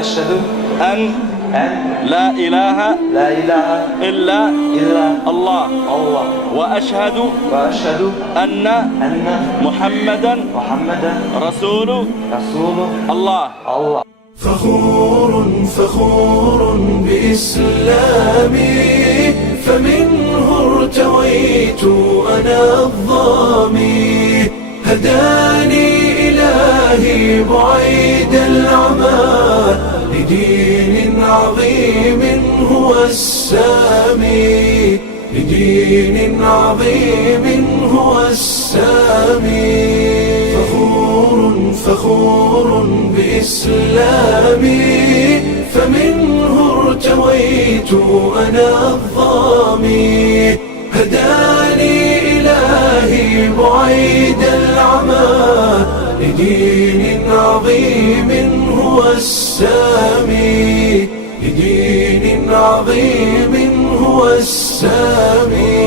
أشهد أن أن لا إله لا إله إلا إلا الله الله وأشهد وأشهد أن أن محمدا محمدا رسول رسول الله. الله. فخور بإسلامي فمنه ارتويت أنا الظامي هداني إلهي بعيد العمى لدين عظيم هو السامي لدين عظيم هو السامي فخور بإسلامي فمنه ارتويت أنا الظامي هداني إلهي بعيد العمى لدين عظيم هو السامي لدين عظيم هو السامي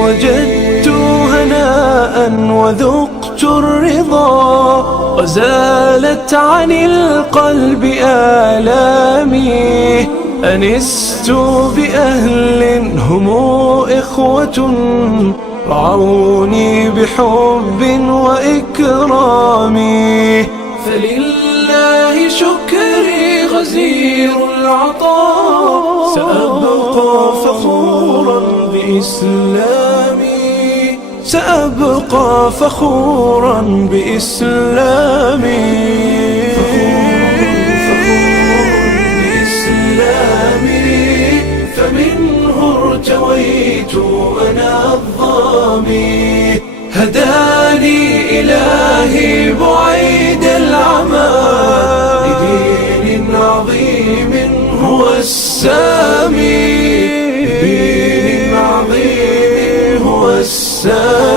وجدت هناء وذقت الرضا وزالت عن القلب آلامي أنست بأهل هم إخوة رعوني بحب وإكرام فلله شكري غزير العطاء سأبقى فخورا بإسلامي سأبقى فخورا بإسلامي فمنه ارتويت أنا الظامي هداني إلهي بعيد العمى لدين عظيم هو السامي لدين عظيم هو السامي.